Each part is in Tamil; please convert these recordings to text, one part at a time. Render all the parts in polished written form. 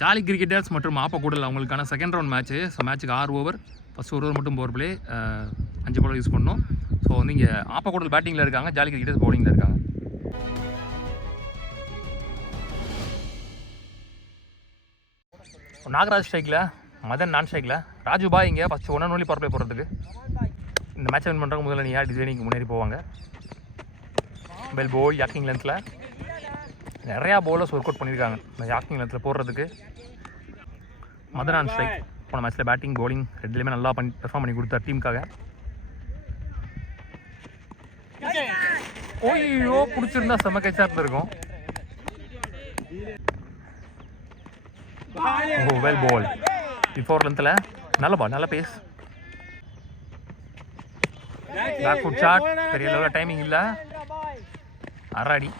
ஜாலி கிரிக்கெட்டர்ஸ் மற்றும் ஆப்பக்கூடல் அவங்களுக்கான செகண்ட் ரவுண்ட் மேட்ச்சு. ஸோ மேட்ச்சுக்கு 6 ஓவர், ஃபஸ்ட் 1 ஓவர் மட்டும் பவர் பிளே, 5 பால் யூஸ் பண்ணோம். ஸோ வந்து இங்கே ஆப்பக்கூடல் பேட்டிங்கில் இருக்காங்க, ஜாலி கிரிக்கெட்டர்ஸ் பவுலிங்கில் இருக்காங்க. நாகராஜ் ஸ்ட்ரைக்கில், மதன் நான் ஸ்ட்ரைக்கில், ராஜு பாய் இங்கே first 1 and only power play போடுறதுக்கு. இந்த மேட்ச் வின் பண்ணுறவங்க முதல்ல நீ டிசைனிங் முன்னேறி போவாங்க. பெல் போல் யாக்கிங் லென்த்தில் நிறையா பவுலர்ஸ் ஒர்க் அவுட் பண்ணியிருக்காங்க இந்த யாக்கிங் லென்த்தில் போடுறதுக்கு. மதன் ஆன் ஸ்ட்ரைக் போன மேட்ச்சில் பேட்டிங் பவுலிங் ரெண்டுலேயுமே நல்லா பெர்ஃபார்ம் பண்ணி கொடுத்தார் டீமுக்காக. ஓய்யோ பிடிச்சிருந்தா செம்ம கேட்சாக இருந்திருக்கும். ஓ வெல் பால் பிஃபோர் லென்த்தில் நல்ல பால், நல்ல பேஸ், பேக் ஃபுட் ஷாட், பெரிய லெவலில் டைமிங் இல்லை, அராடி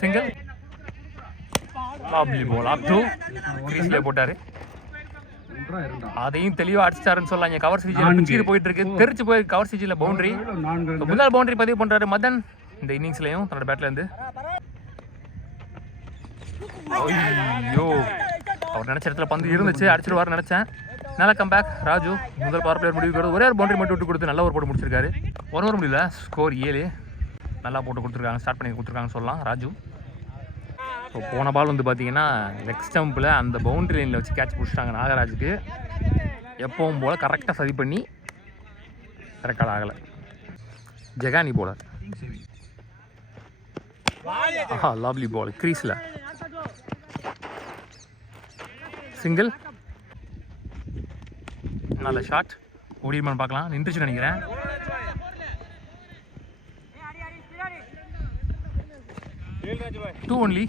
சிங்கிள், லாப்லி பால் அப் டு கிரீஸ்ல போட்டாரு. அதையும் தெளிவாக அடிச்சிட்டாருன்னு சொல்லலாம். இங்கே கவர் சிஜியில் பிடிச்சிட்டு போயிட்டு இருக்கு, தெரிச்சு போய் கவர் சிஜியில் பவுண்டரி, முதல் பவுண்டரி பதிவு பண்ணுறாரு மதன் இந்த இன்னிங்ஸ்லையும் தன்னோட பேட்லேருந்து. ஐயோ அவர் நினச்ச இடத்துல பந்து இருந்துச்சு, அடிச்சிடுவார்னு நினச்சேன். நல்ல கம்பேக் ராஜு, முதல் பவர் பிளேயர் முடிவு ஒரே ஒரு பவுண்டரி மட்டும் விட்டு கொடுத்து நல்ல ஒரு போட்டு முடிச்சிருக்காரு. 1 ஓவர் முடியல, ஸ்கோர் 7, நல்லா போட்டு கொடுத்துருக்காங்க, ஸ்டார்ட் பண்ணி கொடுத்துருக்காங்கன்னு சொல்லலாம் ராஜு. ஸோ போன பால் வந்து பார்த்தீங்கன்னா லெக் ஸ்டம்பில் அந்த பவுண்டரி லைனில் வச்சு கேட்ச் பிடிச்சிட்டாங்க நாகராஜுக்கு. எப்பவும் போல் கரெக்டாக சரி பண்ணி ரெக்கார்ட் ஆகலை. ஜெகானி போலர், ஆஹா லவ்லி பால் கிரீஸில் சிங்கிள், நல்ல ஷாட், ஓடிமான்னு பார்க்கலாம், நின்றுச்சு நினைக்கிறேன். டூ ஒன்லி,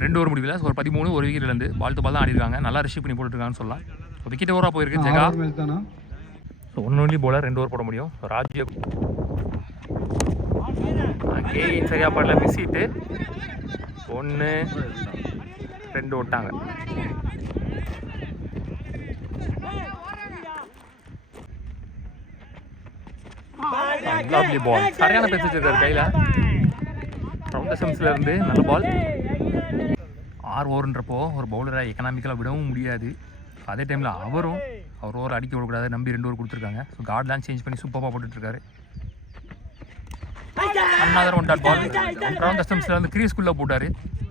2 ஓவர் முடிவில் ஒரு 13, 1 விக்கெட்லேருந்து பால் டு பால் தான் ஆடிருக்காங்க. நல்லா ரிசீவ் பண்ணி போட்டுருக்காங்கன்னு சொல்லலாம். விக்கெட் ஓவராக போயிருக்கு Jega. So 1 only bowler 2 over போட முடியும். ராஜ்ய கேயின் சரியாக படல, மிஸ்ஸிட்டு 1 2 விட்டாங்க. லவ்லி பால், சரியான பேச்சு வச்சிருக்காரு கையில். ரவுண்ட் செம்ஸில் இருந்து நல்ல பால். 6 ஓவருன்றப்போ ஒரு பவுலரை எக்கனாமிக்கலாக விடவும் முடியாது. அதே டைமில் அவர் ஓவர் அடிக்க விடக்கூடாது, நம்பி 2 ஓவர் கொடுத்துருக்காங்க. ஸோ கார்ட்லாம் சேஞ்ச் பண்ணி சூப்பராக போட்டுட்ருக்காரு. அண்ணாதர் 1 டாட் பால் ரவுண்ட் செம்ஸில் வந்து கிரீஸ்குள்ளே போட்டார்.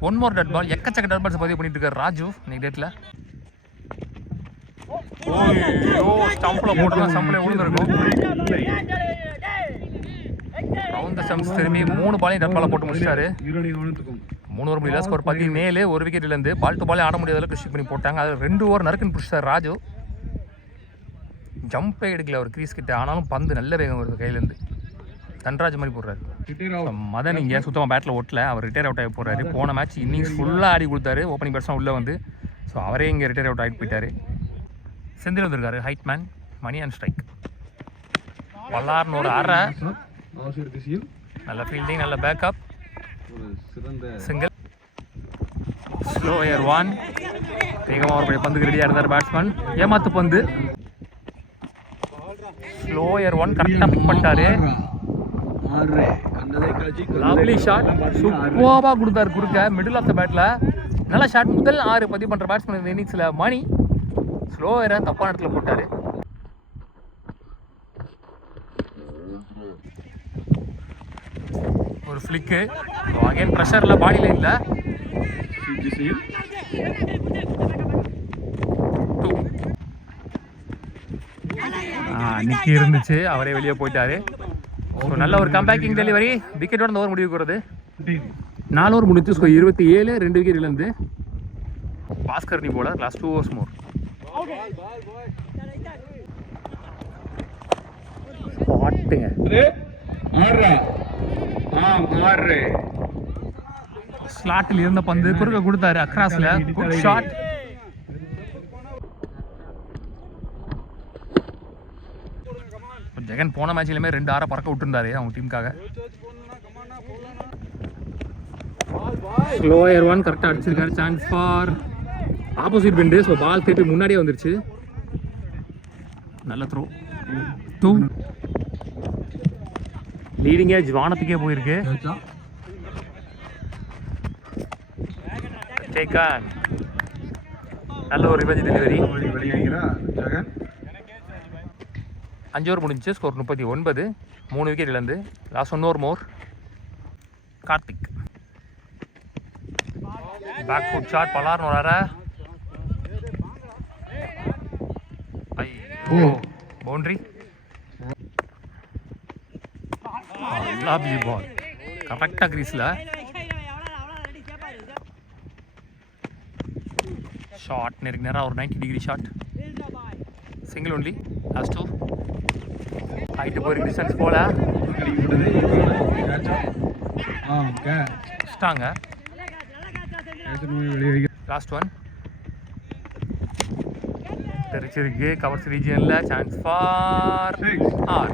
1 more டாட் பால், எக்கச்சக்க டாட் பால்ஸ் பதிவு பண்ணிட்டு இருக்காரு ராஜு இன்னைக்கு டேட்டில். ஓ ஸ்டம்பில் போட்டுதான் ஸ்டம்பில் விழுந்துருக்கும். ரவுண்ட் செம்ஸ் திரும்பி 3 பாலையும் டாட் பாலை போட்டு முடிச்சிட்டாரு. 3 ஓவர் முடியல, ஸ்கோர் 17, 1 விக்கெட்லேருந்து பால் டு பாலே ஆட முடியாத அளவுக்கு ரிஸ்ட்ரிக்ட் பண்ணி போட்டாங்க. அது 2 ஓவர் நறுக்குன்னு பிடிச்சார் ராஜு. ஜம்பே எடுக்கல அவர் கிரீஸ் கிட்ட, ஆனாலும் பந்து நல்ல வேகம் வருது கையிலேருந்து. தன்ராஜ் மாதிரி போடுறாரு. மதன் இங்கே சுத்தமாக பேட்டில் ஓட்டல, அவர் ரிட்டையர் அவுட் ஆகி போடுறாரு. போன மேட்ச் இன்னிங்ஸ் ஃபுல்லாக ஆடி கொடுத்தாரு, ஓப்பனிங் பேட்ஸ்மேன் உள்ளே வந்து. ஸோ அவரே இங்கே ரிட்டையர் அவுட் ஆகிட்டு போயிட்டார். செந்தில் வந்திருக்காரு, height man, Mani and strike. வல்லார்னு ஒரு அரை, நல்ல ஃபீல்டிங், நல்ல பேக்கப், சிங்கிள், ஸ்லோயர் 1. வேகமாக அவருடைய பந்துக்கு ரெடியாக இருந்தார் பேட்ஸ்மேன். ஏமாத்து பந்து, ஸ்லோயர் 1 கரெக்டாக பிக் பண்ணிட்டாரு. லவ்லி ஷாட், சூப்பராக கொடுத்தாரு குறுக்க மிடில் ஆஃப் த பேட்டில். நல்ல ஷாட், முதல் 6 பதிவு பண்ணுற பேட்ஸ்மேன் இந்த இன்னிங்ஸில் மணி. ஸ்லோயரை தப்பான இடத்துல போட்டார். ஒரு ஃப்ளிக்கு, அகைன் ப்ரெஷரில் பாடி லைனில் 2 நிக்கி இருந்துச்சு, அவரே வெளியே போயிட்டாரு. ஸோ நல்ல ஒரு கம்பேக்கிங் டெலிவரி, விக்கெட்டோட இந்த ஓவர் முடிவுக்கு வருது. 4 ஓவர் முடிச்சு, ஸோ 27, 2 விக்கெட் இழந்து பாஸ்கர் நீ போல லாஸ்ட் 2 ஓவர்ஸ் மோர். பாட்டுங்க ஸ்லாட்டில் இருந்த பந்து குறுக்க கொடுத்தாரு அக்ராஸ்ல, குட் ஷாட். ஜெகன் போன மேட்ச்லயுமே 2 6 பறக்க விட்டுருந்தாரு அவங்க டீமுக்காக. ஸ்லோயர் 1 கரெக்டாக அடிச்சிருக்காரு. சான்ஸ் ஃபார் ஆப்போசிட் பெண்டு. ஸோ பால் திருப்பி முன்னாடியே வந்துருச்சு. நல்ல த்ரோ. 2 லீடிங் ஏஜ் வானத்துக்கே போயிருக்கு. டேக்கன். நல்ல ஒரு ரிவெஞ்ச் டெலிவரி. 5 ஓவர் முடிஞ்சு. ஸ்கோர் 39. 3 விக்கெட் இழந்து. Last 1 over more. Karthik back foot shot. பலார்னு வர பவுண்டரி. லாப்லி பால் கரெக்டாக கிரீஸில். ஷார்ட் நேராக ஒரு 90 degree shot. Single only. Last 2. Height போய் டிஸ்டன்ஸ் போல ஸ்டாங்க. லாஸ்ட் 1 தெரிச்சிருக்கு. கவர்ஸ் ரீஜியனில் சான்ஸ் ஃபார் ஆர்.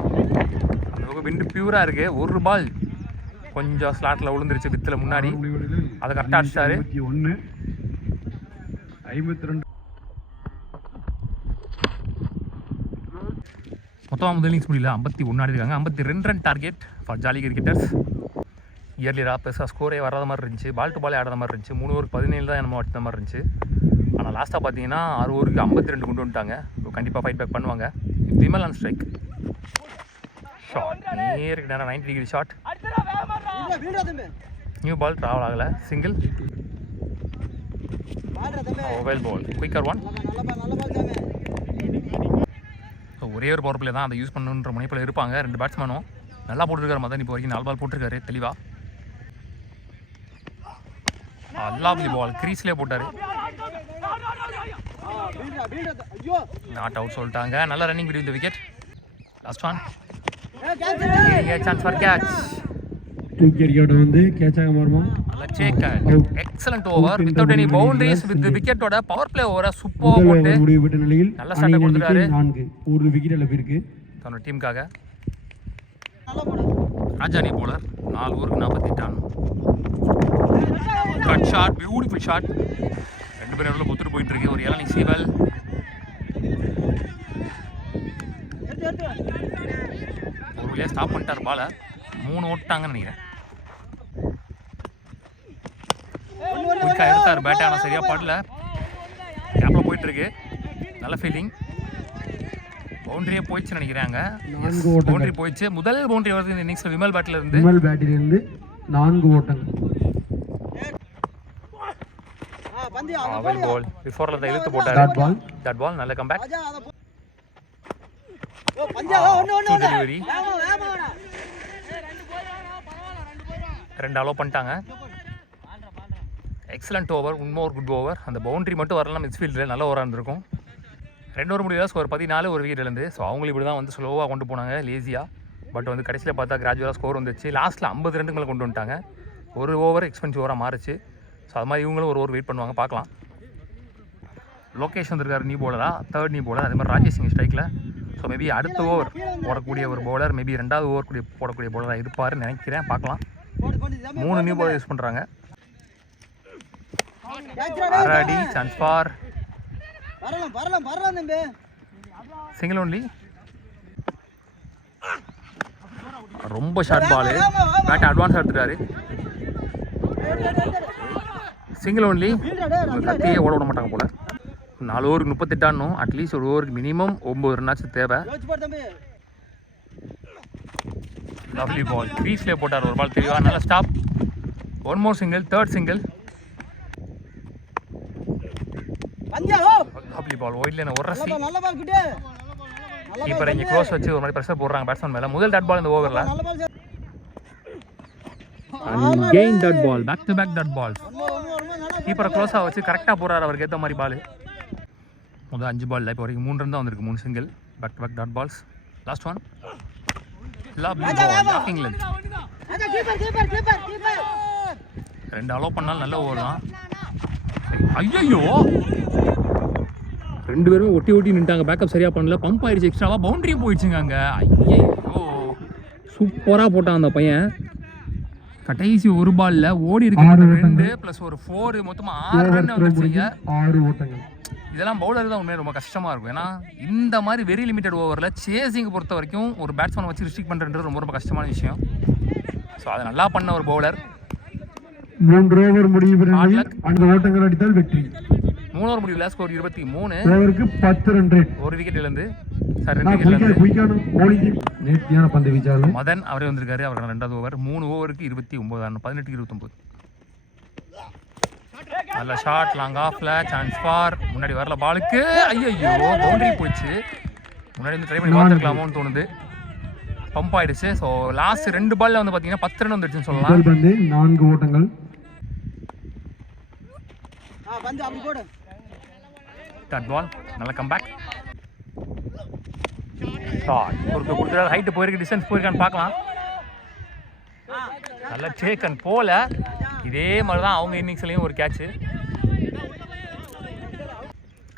அந்த பக்கம் விண்டு பியூராக இருக்குது. ஒரு பால் கொஞ்சம் ஸ்லாட்டில் விழுந்துருச்சு வித்தில் முன்னாடி. அதை கரெக்டாக அடிச்சாரு. 52. மொத்தமாக முதல் இன்னிங்ஸ் முடியல 51 ஆடிருக்காங்க. 52 run target for Jolly Cricketers. இயர்லியராக பெருசாக ஸ்கோரே வராத மாதிரி இருந்துச்சு. பால் டு பாலே ஆடாத மாதிரி இருந்துச்சு. 3 ஓவருக்கு 17 தான் என்னமோ அடித்த மாதிரி இருந்துச்சு. ஆனால் லாஸ்ட்டாக பார்த்தீங்கன்னா 6 ஓவருக்கு 52 கொண்டு வந்துட்டாங்க. கண்டிப்பாக ஃபைட் பேக் பண்ணுவாங்க. Vimal on strike. ஷார்ட் நேருக்கு நேரம் 90 degree shot. New ball travel ஆகலை. சிங்கிள். Well ball. குயிக்கர் 1. ஒரே ஒரு பவர் பிளே தான் அதை யூஸ் பண்ணணுன்ற முனைப்பில் இருப்பாங்க 2 பேட்ஸ்மேனும். நல்லா போட்டிருக்காரு. மதன் இப்போ வரைக்கும் 4 பால் போட்டிருக்காரு தெளிவாக. லாப்லி பால் கிரீஸ்லேயே போட்டார். நாட் அவுட் சொல்லிட்டாங்க. நல்ல running between the wicket. Last 1. Chance for catch. Wicket வந்து கேட்ச் ஆக மாறுமா? நல்ல take. Excellent over without any boundaries with விக்கெட்டோட பவர் பிளே ஓவரை சூப்பரா போட்டு முடிவு பெற்ற நிலையில் நல்ல ஸ்டார்ட் கொடுத்துட்டாரு. 4 ஒரு விக்கெட் இழப்பிற்கு தன்னோட டீமுக்காக. ராஜானி போலர் 4 ஓவருக்கு 48 run. Cut shot. Beautiful shot. 2 பேரும் நடுவில் பொத்துட்டு போயிட்டு இருக்கு. ஒரு இளநீ சீவல். ஒரு வழியாக ஸ்டாப் பண்ணிட்டார் பாலை. 3 ஓட்டாங்கன்னு நினைக்கிறேன். குயிக்காக எடுத்தார் பேட்டை. ஆனால் சரியாக பாடல. கேப்பில் போயிட்டு இருக்கு. நல்ல ஃபீலிங். பவுண்டரியே போயிடுச்சுன்னு நினைக்கிறாங்க. பவுண்டரி போயிடுச்சு. முதல் பவுண்டரி வருது இந்த இன்னிங்ஸில் விமல் பேட்டிலிருந்து. 4 ஓட்டங்கள். வெல் பால். பிஃபோர்ல தான் இழுத்து போட்டார். தட் பால் நல்ல கம்பேக். டெலிவரி 2 அலோ பண்ணிட்டாங்க. Excellent over. ஒரு குட் ஓவர். அந்த பவுண்டரி மட்டும் வரலாம் மிட்ஃபீல்டில் நல்ல ஓவராக இருந்திருக்கும். 2 ஓவர் முடியல. ஸ்கோர் 14 ஒரு விக்கெட் இருந்து. ஸோ அவங்களும் இப்படி தான் வந்து ஸ்லோவாக கொண்டு போனாங்க லேசியாக. பட் வந்து கடைசியில் பார்த்தா கிராஜுவலாக ஸ்கோர் வந்துச்சு. லாஸ்ட்டில் 50 ரன்னுக்கு மேலே கொண்டு வந்துட்டாங்க. ஒரு ஓவர் எக்ஸ்பென்சிவ் ஓவராக மாறிச்சு. ஸோ அது மாதிரி இவங்களும் ஒரு ஓவர் வெயிட் பண்ணுவாங்க. பார்க்கலாம். லோகேஷ் வந்திருக்காரு நியூ போலரா. 3rd new bowler. அதே மாதிரி ராஜேஷ் சிங் ஸ்ட்ரைக்கில். ஸோ மேபி அடுத்த ஓவர் போடக்கூடிய ஒரு பவுலர், மேபி 2வது ஓவர் போடக்கூடிய பவுலராக இருப்பாருன்னு நினைக்கிறேன். பார்க்கலாம். 3 நியூ பால் யூஸ் பண்ணுறாங்க. அரடி சான்ஸ் ஃபார் சிங்கிள் ஒன்லி. ரொம்ப ஷார்ட் பால். பேட் அட்வான்ஸ் எடுத்துட்டாரு. Single only. கத்தியே ஓட விட மாட்டாங்க போல. 4 ஓவருக்கு 38 ஆடணும். அட்லீஸ்ட் ஒரு ஓவருக்கு மினிமம் 9 ரன்னாச்சும் தேவை. லவ்லி பால். க்ரீஸ்லேயே போட்டார் ஒரு பால் தெளிவாக. நல்ல stop. 1 more single. 3rd single. Lovely ball. ஒயிட்ல ஒரு ரசி. கீப்பர் இங்கே க்ளோஸ் வச்சு ஒரு மாதிரி ப்ரெஷர் போடுறாங்க பேட்ஸ்மேன் மேலே. முதல் டாட் பால் இந்த ஓவரில். Again dot ball. Back to back dot ball. கீப்பரை க்ளோஸாக வச்சு கரெக்டாக போடுறாரு அவருக்கு ஏற்ற மாதிரி பால். முதல் 5 பால் இப்போ வரைக்கும் 3 ரன் தான் வந்திருக்கு. 3 single. Back to back dot balls. Last 1. Lovely ball. Talking length. 2 allow பண்ணாலும் நல்ல ஓவர் தான். ஐயோ 2 பேரும் ஒட்டி நின்ட்டாங்க. பேக்கப் சரியாக பண்ணல. பம்ப் ஆயிடுச்சு. எக்ஸ்ட்ராவாக பவுண்டரியும் போயிடுச்சுங்க அங்கே. ஐயோ சூப்பராக போட்டான் அந்த பையன். கடைசி ஒரு பால்ல ஓடி இருக்கு 2 + ஒரு 4 மொத்தமாக 6 ரன் வந்துருச்சுங்க. 6 ஓட்டங்கள். இதெல்லாம் பவுலர் தான் உண்மையாக ரொம்ப கஷ்டமாக இருக்கும். ஏன்னா இந்த மாதிரி வெரி லிமிடெட் ஓவரில் சேசிங் பொறுத்த வரைக்கும் ஒரு பேட்ஸ்மேனை வச்சு ரிஸ்ட்ரிக்ட் பண்ணுறது ரொம்ப ரொம்ப கஷ்டமான விஷயம். ஸோ அதை நல்லா பண்ண ஒரு பவுலர். 3 ஓவர் முடிவு Hard நிலையில் luck. 4 ஓட்டங்கள் அடித்தால் வெற்றி. 3 ஓவர் முடிவில் ஸ்கோர் 23. ஓவருக்கு 10 ரன் ரேட். ஒரு விக்கெட் இழந்து சார் 2 நான் விக்கெட் இழந்து குயிக்கான bowling நேர்த்தியான பந்து வீச்சாளர். மதன் அவரே வந்திருக்காரு. அவரோட 2வது ஓவர் 3 ஓவருக்கு 29 ரன் 18க்கு 29. நல்ல ஷாட் லாங் ஆஃப்ல சான்ஸ் ஃபார் முன்னாடி வரல பாலுக்கு ஐயோ பவுண்டரி போயிடுச்சு. முன்னாடி வந்து ட்ரை பண்ணி பார்த்துருக்கலாமோன்னு தோணுது. பம்ப் ஆயிடுச்சு. ஸோ லாஸ்ட் 2 பால்ல வந்து பார்த்தீங்கன்னா 10 ரன் வந்துடுச்சுன்னு சொல்லலாம். முதல் பந்து 4 ஓட்டங்கள். தட் பால் நல்ல கம்பேக் ஷாட் குறுக்க கொடுத்துட்டு ஹைட்டு போயிருக்கு டிஸ்டன்ஸ் போயிருக்கான்னு பார்க்கலாம். நல்ல டேக்கன் போல. இதே மாதிரி தான் அவங்க இன்னிங்ஸ்லையும் ஒரு catch.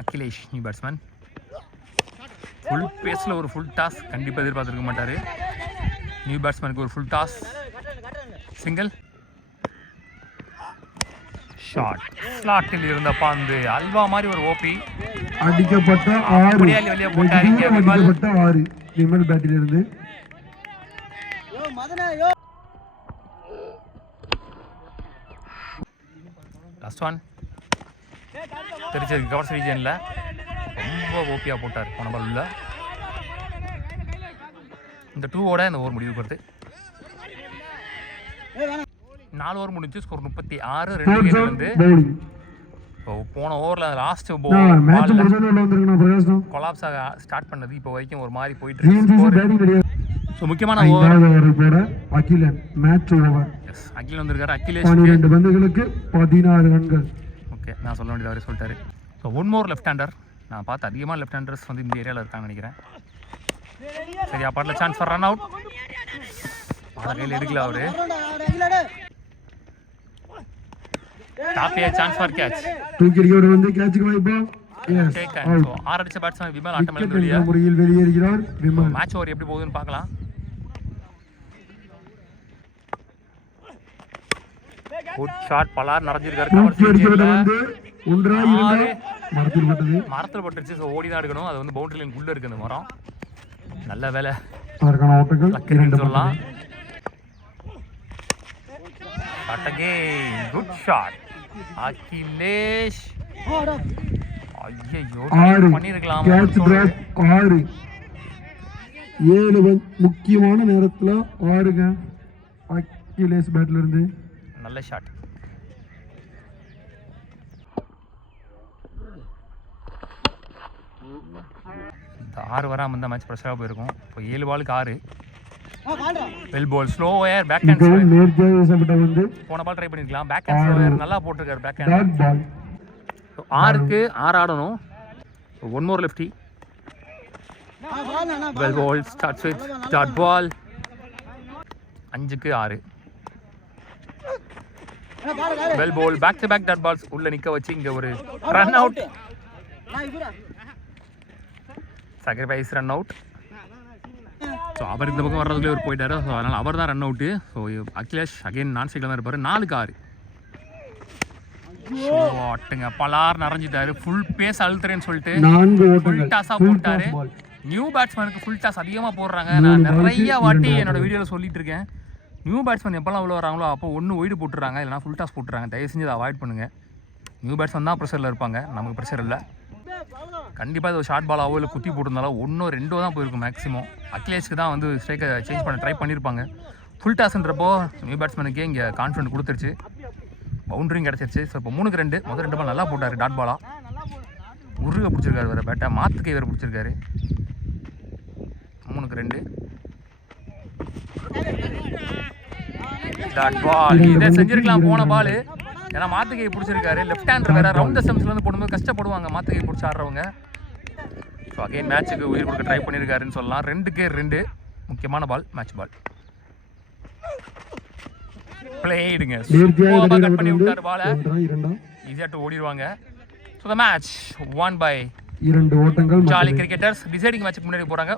Akhilesh new batsman full பேஸில் ஒரு ஃபுல் டாஸ் கண்டிப்பாக எதிர்பார்த்துருக்க மாட்டார். நியூ பேட்ஸ்மேனுக்கு ஒரு ஃபுல் டாஸ் சிங்கிள் ஷாட். ஸ்லாட்டில் இருந்த பந்து அல்வா மாதிரி ஒரு ஓபி அடிக்கப்பட்ட 6 வெளியே போட்டாருங்க விமல். அடிக்கப்பட்ட 6 விமல் பேட்டில் இருந்து. லாஸ்ட் ஒன் திருச்சி கவர்ஸ் ரீஜனில் ரொம்ப ஓபியாக போட்டார் போன பால் உள்ள. இந்த 2 இந்த ஓவர் முடிவு வருது. 4 ஓவர் முடிஞ்சு ஸ்கோர் 36 2 விக்கெட் வந்து. போன ஓவரில் லாஸ்ட் கொலாப்ஸ் ஆக ஸ்டார்ட் பண்ணது இப்போ வரைக்கும் ஒரு மாதிரி போயிட்டு இருக்கு. ஸோ முக்கியமான ஓவர் அகில் வந்திருக்காரு. அகிலேஷ் 12 பந்துகளுக்கு 16 ரன்கள். ஓகே நான் சொல்ல வேண்டியது அவரே சொல்லிட்டாரு. So one more left hander. நான் பார்த்து அதிகமாக லெஃப்ட் ஹேண்டர்ஸ் வந்து இந்த ஏரியாவில் இருக்காங்கன்னு நினைக்கிறேன். சரியா பாட்டில் சான்ஸ் ஃபார் ரன் அவுட். கையில் எடுக்கல அவரு. டாப்பியே சான்ஸ் ஃபார் கேட்ச். வந்து கேட்சுக்கு வாய்ப்பு. ஸோ 6 அடிச்ச பேட்ஸ்மேன் விமல் ஆட்டம் இழந்து வெளியே முறையில் வெளியேறுகிறார் விமல். மேட்ச் ஓவர் எப்படி போகுதுன்னு பார்க்கலாம். குட் ஷாட் பலார் நிறைஞ்சிருக்காரு. மரத்தில் பட்டுருச்சு. ஸோ ஓடி தான் எடுக்கணும். அது வந்து பவுண்டரி லைன் உள்ள இருக்கு அந்த மரம். நல்ல வேலை சொல்லலாம். Good shot Akhilesh. ஐயோ பண்ணிருக்கலாம். 7 முக்கியமான நேரத்துல 6ங்க அகிலேஷ் பேட்ல இருந்து. நல்ல ஷாட். இந்த 6 வராமல் இருந்தால் மேட்ச் ப்ரெஷராக போயிருக்கும். இப்போ 7 பாலுக்கு 6. Well ball slower back hand வந்து போன பால் ட்ரை பண்ணிருக்கலாம். பேக் ஹேண்ட் ஸ்லோ ஏர் நல்லா போட்டிருக்காரு. பேக் ஹேண்ட் 6க்கு 6 ஆடணும். One more lefty. Well ball starts with dot ball. 5க்கு 6. Well ball back to back dot balls உள்ள நிக்க வச்சு இங்க ஒரு run out. Sacrifice run out. So அவர் இந்த பக்கம் வர்றதுக்குள்ளே அவர் போயிட்டாரு. ஸோ அதனால் அவர் தான் run out. So Akhilesh again நான் சைடில் தான் இருப்பார். 4க்கு 6. ஓட்டுங்க பலார் நிறைஞ்சிட்டாரு. ஃபுல் பேஸ் அழுத்துறேன்னு சொல்லிட்டு ஃபுல் டாஸாக போட்டாரு. நியூ பேட்ஸ்மேனுக்கு ஃபுல் டாஸ் அதிகமாக போடுறாங்க. நான் நிறைய வாட்டி என்னோட வீடியோவில் சொல்லிட்டு இருக்கேன். நியூ பேட்ஸ்மேன் எப்போல்லாம் உள்ள வராங்களோ அப்போ ஒன்று ஒய்டு போட்டுறாங்க, இல்லைனா ஃபுல் டாஸ் போட்டுறாங்க. தயவு செஞ்சு அதை அவாய்ட் பண்ணுங்கள். நியூ பேட்ஸ்மேன் தான் ப்ரெஷரில் இருப்பாங்க. நமக்கு ப்ரெஷர் இல்லை. கண்டிப்பாக இது ஒரு ஷார்ட் பாலாவோ இல்லை குத்தி போட்டிருந்தாலும் 1 2 தான் போயிருக்கும் மேக்ஸிமம். அகிலேஷ்க்கு தான் வந்து ஸ்ட்ரைக்கை சேஞ்ச் பண்ண ட்ரை பண்ணியிருப்பாங்க. ஃபுல் டாஸ்ன்றப்போ நியூ பேட்ஸ்மேனுக்கே இங்கே கான்ஃபிடென்ட் கொடுத்துருச்சு. பவுண்டரியும் கிடச்சிருச்சு. ஸோ இப்போ 3க்கு 2. முதல் 2 பால் நல்லா போட்டார். டாட் பாலாக உருக பிடிச்சிருக்காரு. வேறு பேட்டை மாற்றுக்கை வேறு பிடிச்சிருக்காரு. 3க்கு 2 டாட் பால். இதை செஞ்சிருக்கலாம் போன பால். ஏன்னா மாத்துக்கை பிடிச்சிருக்காரு. லெஃப்ட் ஹேண்டர் வேற ரவுண்ட் ஸ்டம்ப்ஸ்லேருந்து போடும்போது கஷ்டப்படுவாங்க மாத்துக்கை பிடிச்சி ஆடுறவங்க. ஸோ அகைன் மேட்சுக்கு உயிர் கொடுக்க ட்ரை பண்ணியிருக்காருன்னு சொல்லலாம். 2க்கு 2 முக்கியமான பால். மேட்ச் பால் பிளேடுங்க. சூப்பராக கட் பண்ணி விட்டார் பாலை. ஈஸியாக ஓடிடுவாங்க. So the match one by 2 ஓட்டங்கள். ஜாலி கிரிக்கெட்டர்ஸ் டிசைடிங் மேட்சுக்கு முன்னாடி போகிறாங்க.